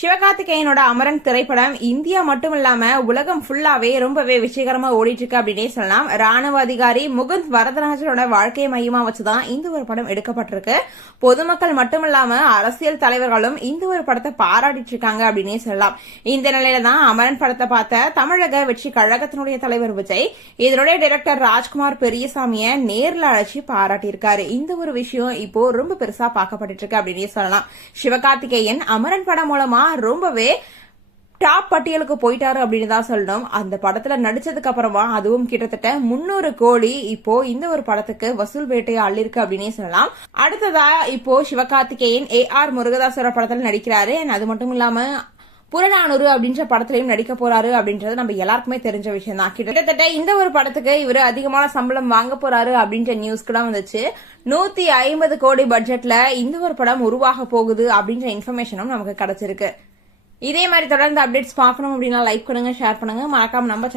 சிவகார்த்திகேயனோட அமரன் திரைப்படம் இந்தியா மட்டும் இல்லாம உலகம் ஃபுல்லாவே ரொம்பவே விஷயகரமா ஓடிட்டு இருக்கு அப்படின்னே சொல்லலாம். ராணுவ அதிகாரி முகுந்த் வரதராஜனோட வாழ்க்கையை மையமா வச்சுதான் இந்த ஒரு படம் எடுக்கப்பட்டிருக்கு. பொதுமக்கள் மட்டும் இல்லாம அரசியல் தலைவர்களும் இந்த ஒரு படத்தை பாராட்டிட்டு இருக்காங்க அப்படின்னே சொல்லலாம். இந்த நிலையில தான் அமரன் படத்தை பார்த்த தமிழக வெற்றி கழகத்தினுடைய தலைவர் விஜய் இதனுடைய டைரக்டர் ராஜ்குமார் பெரியசாமிய நேர்ல அழைச்சி பாராட்டியிருக்காரு. இந்த ஒரு விஷயம் இப்போ ரொம்ப பெருசா பார்க்கப்பட்டு இருக்கு அப்படின்னே சொல்லலாம். சிவகார்த்திகேயன் அமரன் படம் மூலமா ரொம்பவே டாப் பட்டியலுக்கு போயிட்டாரு அப்படின்னு தான் சொல்லணும். அந்த படத்துல நடிச்சதுக்கு அப்புறமா அதுவும் கிட்டத்தட்ட முன்னூறு கோடி இப்போ இந்த ஒரு படத்துக்கு வசூல் வேட்டையை அள்ளிருக்கு அப்படின்னே சொல்லலாம். அடுத்ததா இப்போ சிவகார்த்திகேயன் ஏ ஆர் முருகதாசோட படத்துல நடிக்கிறாரு. அது மட்டும் இல்லாம புறநானூறு அப்படின்ற படத்திலையும் நடிக்க போறாரு அப்படின்றது நம்ம எல்லாருக்குமே தெரிஞ்ச விஷயம் தான் கிட்டத்தட்ட இந்த ஒரு படத்துக்கு இவர் அதிகமான சம்பளம் வாங்க போறாரு அப்படின்ற நியூஸ் கூட வந்துச்சு. நூத்தி ஐம்பது கோடி பட்ஜெட்ல இந்த ஒரு படம் உருவாக போகுது அப்படின்ற இன்ஃபர்மேஷனும் நமக்கு கிடைச்சிருக்கு. இதே மாதிரி தொடர்ந்து அப்டேட்ஸ் பார்க்கணும் அப்படின்னா லைக் பண்ணுங்க ஷேர் பண்ணுங்க. மறக்காம நம்ம